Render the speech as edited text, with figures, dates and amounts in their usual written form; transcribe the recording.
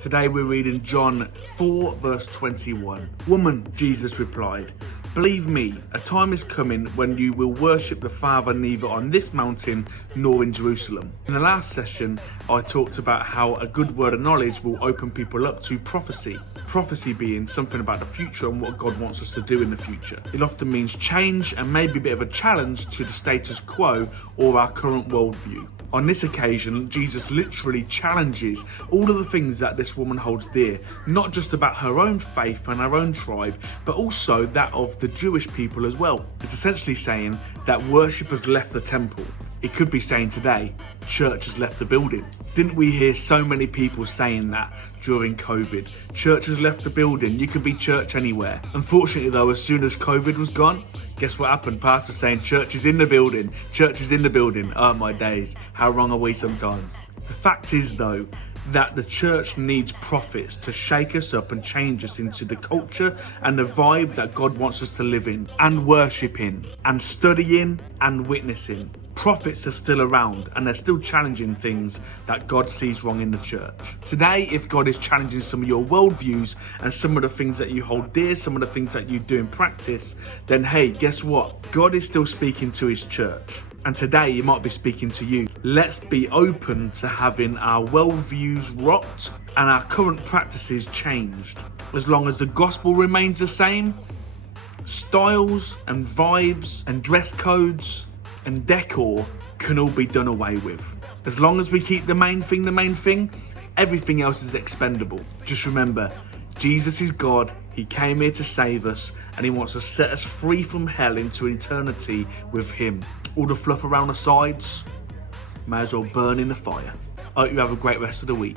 Today we're reading John 4 verse 21. Woman, Jesus replied, believe me, a time is coming when you will worship the Father neither on this mountain nor in Jerusalem. In the last session, I talked about how a good word of knowledge will open people up to prophecy. Prophecy being something about the future and what God wants us to do in the future. It often means change and maybe a bit of a challenge to the status quo or our current worldview. On this occasion, Jesus literally challenges all of the things that this woman holds dear, not just about her own faith and her own tribe, but also that of the Jewish people as well. It's essentially saying that worship has left the temple. It could be saying today, church has left the building. Didn't we hear so many people saying that during COVID? Church has left the building, you can be church anywhere. Unfortunately though, as soon as COVID was gone, guess what happened? Pastors saying church is in the building, church is in the building. Oh my days, how wrong are we sometimes? The fact is though, that the church needs prophets to shake us up and change us into the culture and the vibe that God wants us to live in and worship in and studying and witnessing. Prophets are still around and they're still challenging things that God sees wrong in the church. Today, if God is challenging some of your worldviews and some of the things that you hold dear, some of the things that you do in practice, then hey, guess what? God is still speaking to his church. And today he might be speaking to you. Let's be open to having our worldviews rocked and our current practices changed. As long as the gospel remains the same, styles and vibes and dress codes and decor can all be done away with. As long as we keep the main thing, everything else is expendable. Just remember, Jesus is God, he came here to save us, and he wants to set us free from hell into eternity with him. All the fluff around the sides, may as well burn in the fire. I hope you have a great rest of the week.